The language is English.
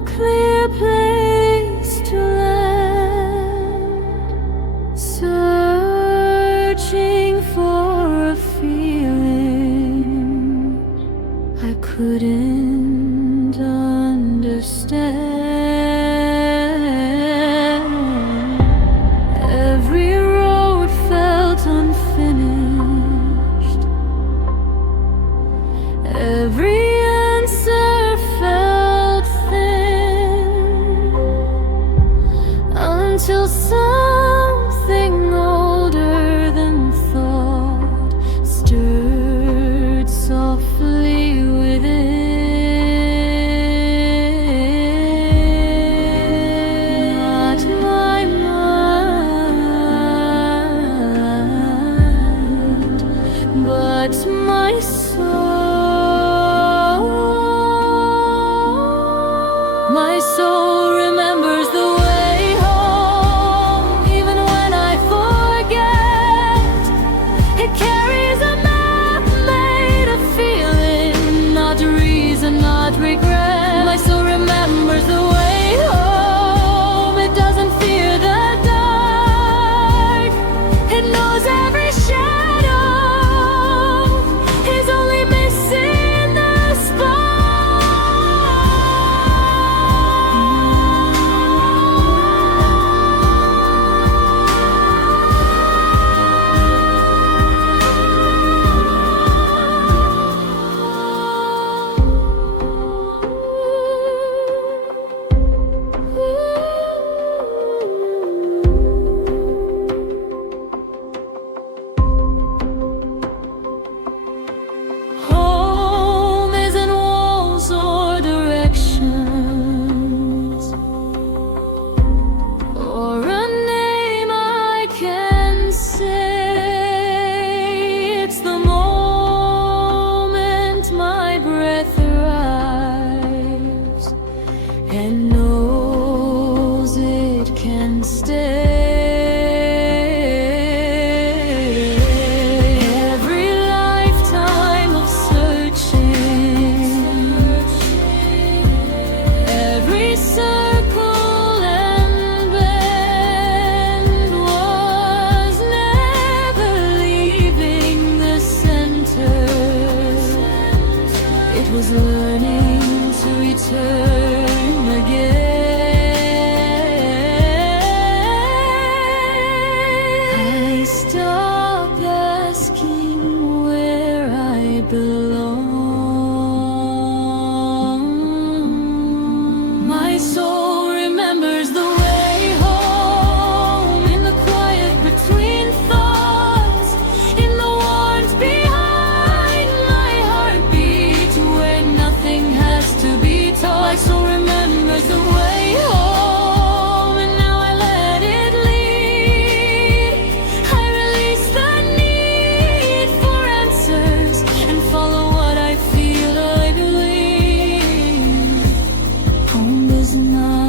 no clear place to land, searching for a feeling I couldn't understand. Every road felt unfinished, every answer felt thin, until something older than thought stirred softly within. Not my mind, but my soul. My soul remembers the way home, even when I forget. It carries a map made of feeling, not reason, not regret. My soul remembers the way home. It doesn't fear the dark. It knows every shadow is only missing the home isn't walls or directions, or a name I can say. It's the moment my breath arrives and knows it can stay. Every lifetime of searching, every circle and bend was never leaving the center. It was learning to return again. I stop asking where I belong. My soul remembers the way home, in the quiet between thoughts, in the warmth behind my heartbeat, where nothing has to be taught. My soul remembers the way home, and now I let it lead. I release the need for answers and follow what I feel I believe. Home is not